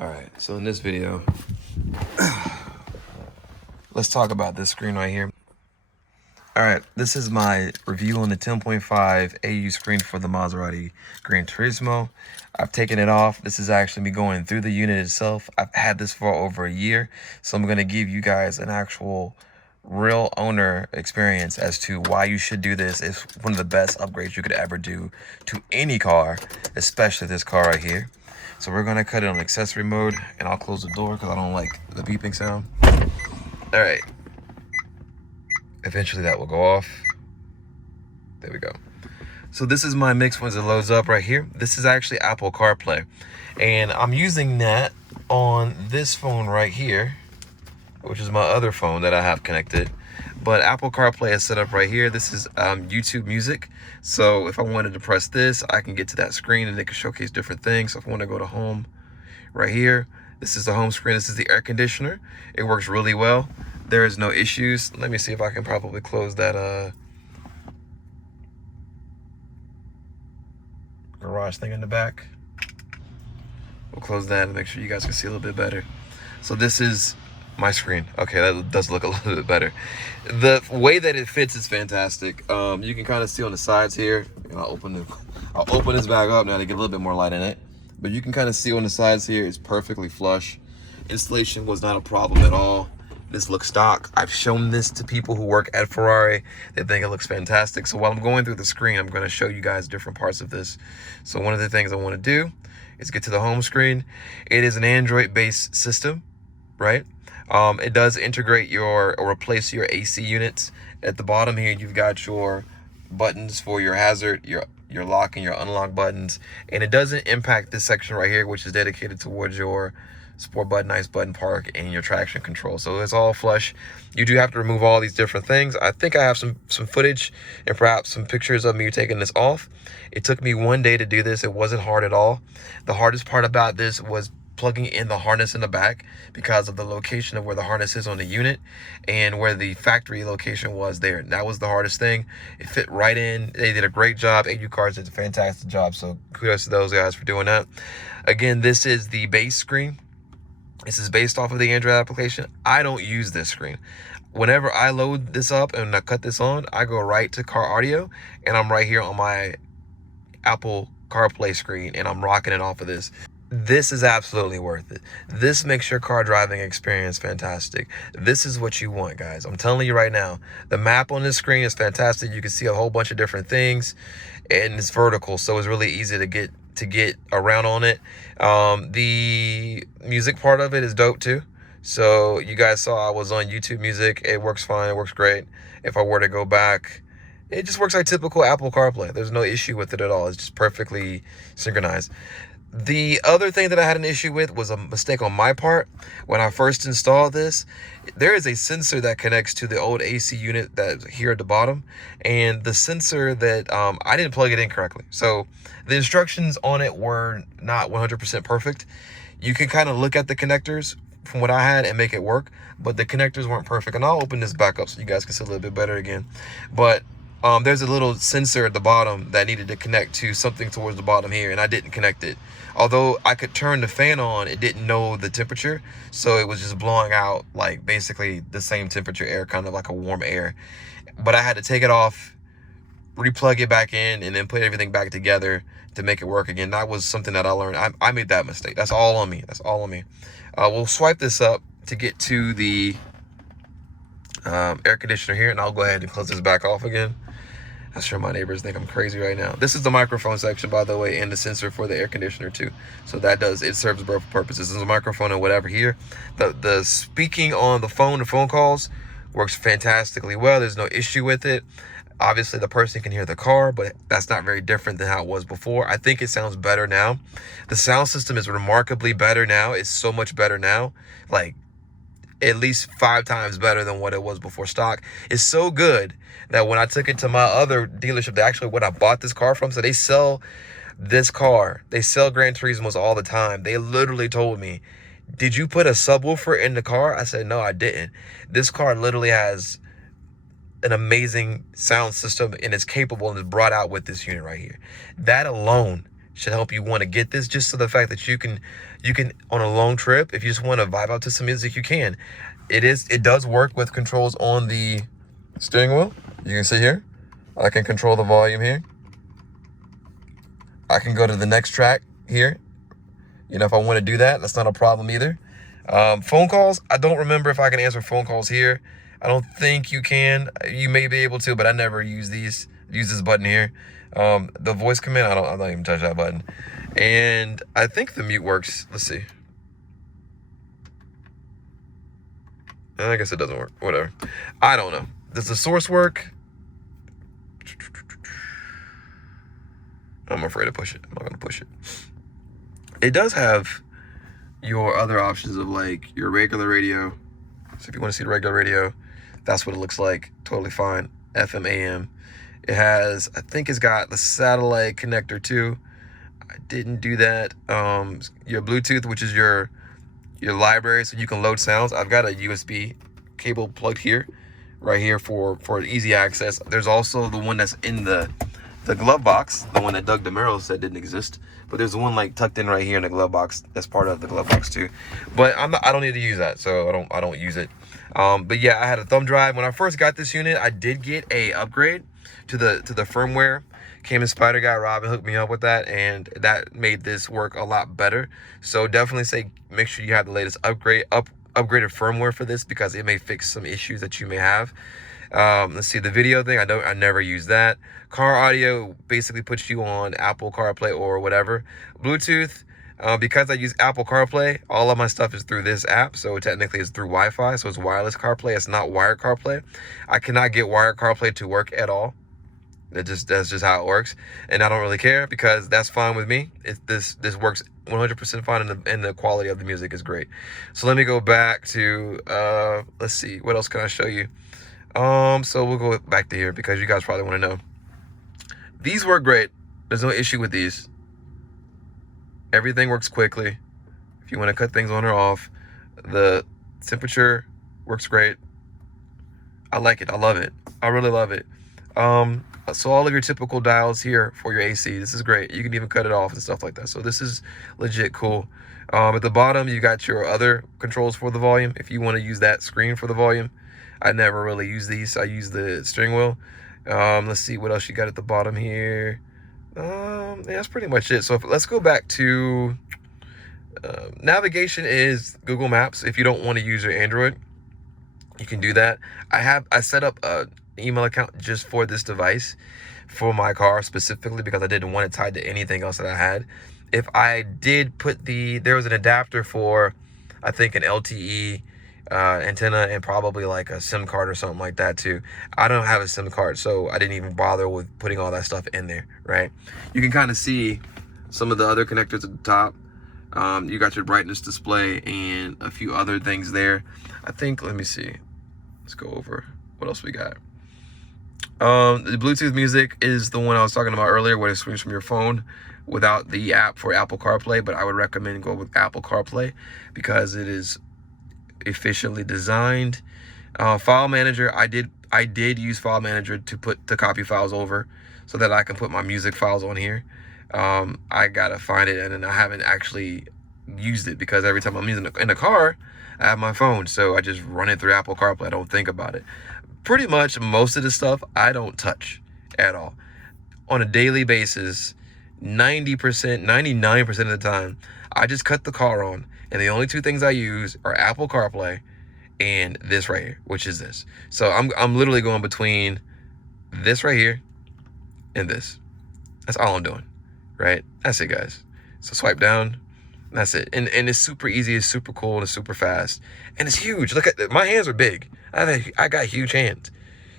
Alright, so in this video, let's talk about this screen right here. Alright, this is my review on the 10.5 AU screen for the Maserati Gran Turismo. I've taken it off. This is actually me going through the unit itself. I've had this for over a year, so I'm going to give you guys an actual real owner experience as to why you should do this. It's one of the best upgrades you could ever do to any car, especially this car right here. So we're gonna cut it on accessory mode, and I'll close the door because I don't like the beeping sound. All right. Eventually that will go off. There we go. So this is my mix once it loads up right here. This is actually Apple CarPlay, and I'm using that on this phone right here, which is my other phone that I have connected. But Apple CarPlay is set up right here. This is YouTube Music. So if I wanted to press this, I can get to that screen and it can showcase different things. So if I want to go to home right here, this is the home screen. This is the air conditioner. It works really well. There is no issues. Let me see if I can probably close that garage thing in the back. We'll close that and make sure you guys can see a little bit better. So this is my screen. Okay, that does look a little bit better. The way that it fits is fantastic. You can kind of see on the sides here. And I'll open this back up now to get a little bit more light in it. But you can kind of see on the sides here, it's perfectly flush. Installation was not a problem at all. This looks stock. I've shown this to people who work at Ferrari. They think it looks fantastic. So while I'm going through the screen, I'm going to show you guys different parts of this. So one of the things I want to do is get to the home screen. It is an Android-based system, right? It does integrate or replace your AC units. At the bottom here, you've got your buttons for your hazard, your lock and your unlock buttons, and it doesn't impact this section right here, which is dedicated towards your sport button, ice button, park, and your traction control. So it's all flush. You do have to remove all these different things. I think I have some footage and perhaps some pictures of me taking this off. It took me one day to do this. It wasn't hard at all. The hardest part about this was plugging in the harness in the back because of the location of where the harness is on the unit and where the factory location was there. That was the hardest thing. It fit right in. They did a great job. AuCar did a fantastic job. So kudos to those guys for doing that. Again, this is the base screen. This is based off of the Android application. I don't use this screen. Whenever I load this up and I cut this on, I go right to car audio and I'm right here on my Apple CarPlay screen and I'm rocking it off of this. This is absolutely worth it. This makes your car driving experience fantastic. This is what you want, guys. I'm telling you right now, the map on this screen is fantastic. You can see a whole bunch of different things and it's vertical, so it's really easy to get around on it. The music part of it is dope too. So you guys saw I was on YouTube Music. It works fine. It works great. If I were to go back, it just works like typical Apple CarPlay. There's no issue with it at all. It's just perfectly synchronized. The other thing that I had an issue with was a mistake on my part. When I first installed this, there is a sensor that connects to the old AC unit that's here at the bottom, and the sensor that I didn't plug it in correctly. So the instructions on it were not 100% perfect. You can kind of look at the connectors from what I had and make it work, but the connectors weren't perfect. And I'll open this back up so you guys can see a little bit better again. But there's a little sensor at the bottom that needed to connect to something towards the bottom here, and I didn't connect it. Although I could turn the fan on, it didn't know the temperature, so it was just blowing out like basically the same temperature air, kind of like a warm air. But I had to take it off, replug it back in, and then put everything back together to make it work again. That was something that I learned. I made that mistake. That's all on me. That's all on me. We'll swipe this up to get to the air conditioner here, and I'll go ahead and close this back off again. I'm sure my neighbors think I'm crazy right now. This is the microphone section, by the way, and the sensor for the air conditioner too. So it serves both purposes. There's a microphone and whatever here. The speaking on the phone calls works fantastically well. There's no issue with it. Obviously, the person can hear the car, but that's not very different than how it was before. I think it sounds better now. The sound system is remarkably better now. It's so much better now. Like, at least 5 times better than what it was before stock. It's so good that when I took it to my other dealership, they actually, when I bought this car from, so they sell this car. They sell Gran Turismos all the time. They literally told me, did you put a subwoofer in the car? I said, no, I didn't. This car literally has an amazing sound system and is capable and is brought out with this unit right here. That alone should help you want to get this, just so the fact that you can on a long trip, if you just want to vibe out to some music, you can. It does work with controls on the steering wheel. You can see here, I can control the volume here. I can go to the next track here. You know, if I want to do that, that's not a problem either. Phone calls, I don't remember if I can answer phone calls here. I don't think you can. You may be able to, but I never use this button here. The voice command, I don't even touch that button. And I think the mute works. Let's see. I guess it doesn't work. Whatever. I don't know. Does the source work? I'm afraid to push it. I'm not going to push it. It does have your other options of like your regular radio. So if you want to see the regular radio, that's what it looks like. Totally fine. FM, AM. It has, I think it's got the satellite connector too. I didn't do that. Your Bluetooth, which is your library, so you can load sounds. I've got a USB cable plugged here, right here for easy access. There's also the one that's in the glove box, the one that Doug DeMero said didn't exist, but there's one like tucked in right here in the glove box that's part of the glove box too. But I don't need to use that, so I don't use it. But yeah, I had a thumb drive. When I first got this unit, I did get a upgrade to the firmware. Came in Spider Guy, Robin hooked me up with that, and that made this work a lot better. So definitely say make sure you have the latest upgraded firmware for this, because it may fix some issues that you may have. Let's see, the video thing, I never use that. Car audio basically puts you on Apple CarPlay or whatever. Bluetooth, because I use Apple CarPlay, all of my stuff is through this app, so technically it's through Wi-Fi, so it's wireless CarPlay, it's not wired CarPlay. I cannot get wired CarPlay to work at all. That's just how it works, and I don't really care, because that's fine with me. This works 100% fine, and the quality of the music is great. So let me go back to let's see, what else can I show you? So we'll go back to here, because you guys probably want to know. These work great. There's no issue with these. Everything works quickly. If you want to cut things on or off, the temperature works great. I like it. I love it. I really love it. So all of your typical dials here for your AC, this is great. You can even cut it off and stuff like that. So this is legit cool. At the bottom, you got your other controls for the volume. If you want to use that screen for the volume, I never really use these. I use the steering wheel. Let's see what else you got at the bottom here. Yeah, that's pretty much it. So let's go back to navigation is Google Maps. If you don't want to use your Android, you can do that. I set up an email account just for this device, for my car specifically, because I didn't want it tied to anything else that I had. If I did put there was an adapter for, I think, an LTE antenna, and probably like a SIM card or something like that too. I don't have a SIM card, so I didn't even bother with putting all that stuff in there, right? You can kind of see some of the other connectors at the top. You got your brightness display and a few other things there. I think, let me see. Let's go over what else we got. The Bluetooth music is the one I was talking about earlier, where it swings from your phone without the app for Apple CarPlay, but I would recommend go with Apple CarPlay because it is efficiently designed. File manager, I did use file manager to copy files over so that I can put my music files on here. I gotta find it, and then I haven't actually used it because every time I'm using it in the car, I have my phone, so I just run it through Apple CarPlay. I don't think about it. Pretty much most of the stuff I don't touch at all. On a daily basis, 90%, 99% of the time, I just cut the car on, and the only two things I use are Apple CarPlay and this right here, which is this. So I'm literally going between this right here and this. That's all I'm doing, right? That's it, guys. So swipe down. That's it. And it's super easy. It's super cool. And it's super fast. And it's huge. Look at my hands are big. I got huge hands.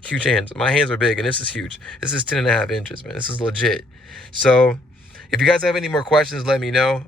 Huge hands. My hands are big, and this is huge. This is 10.5 inches, man. This is legit. So if you guys have any more questions, let me know.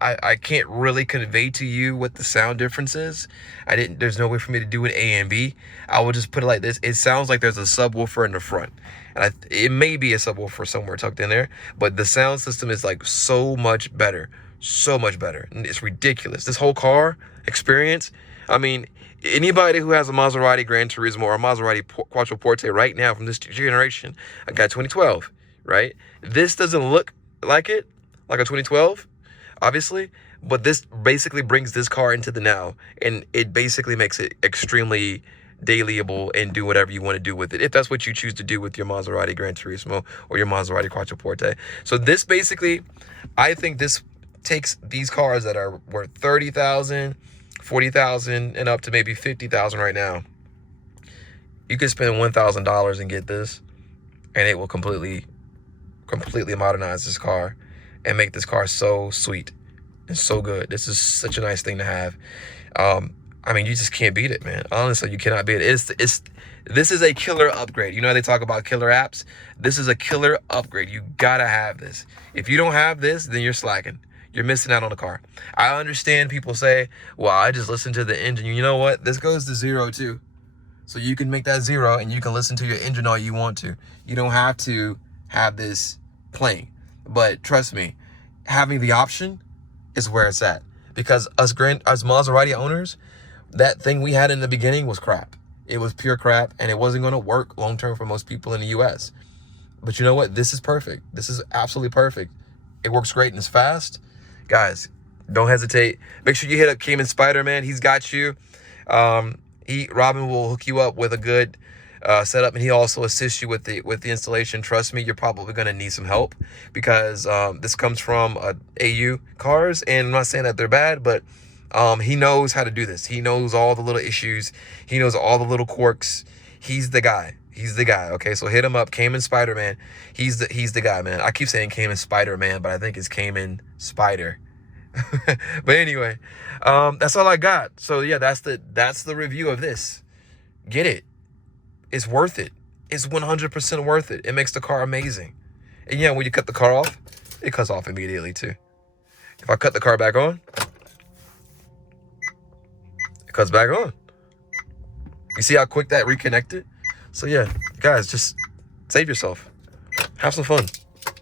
I can't really convey to you what the sound difference is. There's no way for me to do an A and B. I will just put it like this. It sounds like there's a subwoofer in the front. And it may be a subwoofer somewhere tucked in there, but the sound system is like so much better. So much better. And it's ridiculous. This whole car experience, I mean, anybody who has a Maserati Gran Turismo or a Maserati Quattroporte right now from this generation, I got 2012, right? This doesn't look like it, like a 2012, obviously. But this basically brings this car into the now, and it basically makes it extremely dailyable and do whatever you want to do with it, if that's what you choose to do with your Maserati Gran Turismo or your Maserati Quattroporte. So this basically, I think this takes these cars that are worth 30,000, 40,000, and up to maybe 50,000 right now. You could spend $1,000 and get this, and it will completely modernize this car and make this car so sweet and so good. This is such a nice thing to have. I mean, you just can't beat it, man. Honestly, you cannot beat it. This is a killer upgrade. You know how they talk about killer apps? This is a killer upgrade. You gotta have this. If you don't have this, then you're slacking. You're missing out on the car. I understand people say, well, I just listen to the engine. You know what? This goes to 0 too. So you can make that 0 and you can listen to your engine all you want to. You don't have to have this playing. But trust me, having the option is where it's at. Because us Maserati owners, that thing we had in the beginning was crap. It was pure crap, and it wasn't going to work long term for most people in the US. But you know what? This is perfect. This is absolutely perfect. It works great and it's fast. Guys, don't hesitate. Make sure you hit up Cayman Spider, man. He's got you. Robin will hook you up with a good setup, and he also assists you with the installation. Trust me, you're probably going to need some help, because this comes from AU cars, and I'm not saying that they're bad, but he knows how to do this. He knows all the little issues. He knows all the little quirks. He's the guy. He's the guy. Okay, so hit him up, Cayman Spider, man. He's the guy, man. I keep saying Cayman Spider, man, but I think it's Cayman Spider. But anyway, that's all I got. So yeah, that's the review of this. Get it. It's worth it. It's 100% worth it. It makes the car amazing. And yeah, when you cut the car off, it cuts off immediately too. If I cut the car back on, it cuts back on. You see how quick that reconnected? So yeah, guys, just save yourself. Have some fun.